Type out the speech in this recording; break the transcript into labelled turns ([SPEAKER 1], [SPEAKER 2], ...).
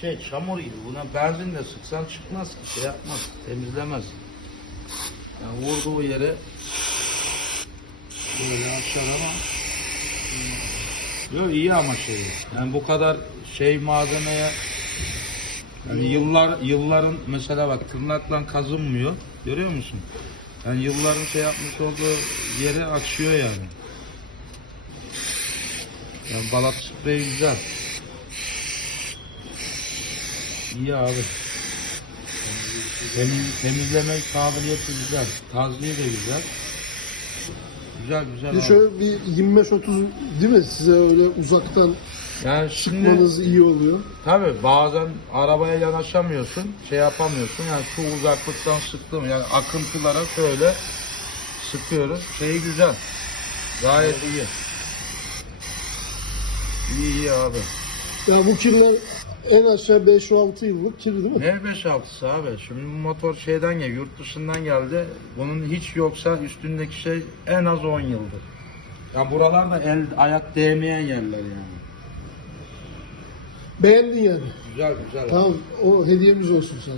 [SPEAKER 1] şey çamur gibi. Buna benzinle sıksan çıkmaz. Şey yapmaz. Temizlemez. Yani vurduğu yere böyle açar ama Yok iyi ama şey. Yani bu kadar şey malzemeye yani yıllar yılların mesela bak tırnakla kazınmıyor. Görüyor musun? Yani yılların şey yapmış olduğu yeri açıyor yani. Yani balat spreyi güzel. İyi abi. Temiz, temizleme kabiliyeti güzel. Tazliği de güzel. Güzel güzel.
[SPEAKER 2] Bir
[SPEAKER 1] abi.
[SPEAKER 2] şöyle bir 25-30 değil mi? Size öyle uzaktan
[SPEAKER 1] Yani şimdi
[SPEAKER 2] sıkmanız iyi oluyor.
[SPEAKER 1] tabi bazen arabaya yanaşamıyorsun, şey yapamıyorsun. Yani şu uzaklıktan sıktım. Yani akıntılara şöyle sıkıyoruz. Şeyi güzel. Gayet iyi. İyi iyi abi.
[SPEAKER 2] Ya bu kirler en aşağı 5-6 yıllık kir değil mi?
[SPEAKER 1] Ne 5-6'sı abi? Şimdi bu motor şeyden gel, yurt dışından geldi. Bunun hiç yoksa üstündeki şey en az 10 yıldır. Ya buralarda el ayak değmeyen yerler yani.
[SPEAKER 2] Beğendin yani.
[SPEAKER 1] Güzel güzel.
[SPEAKER 2] Tamam o hediyemiz olsun sana.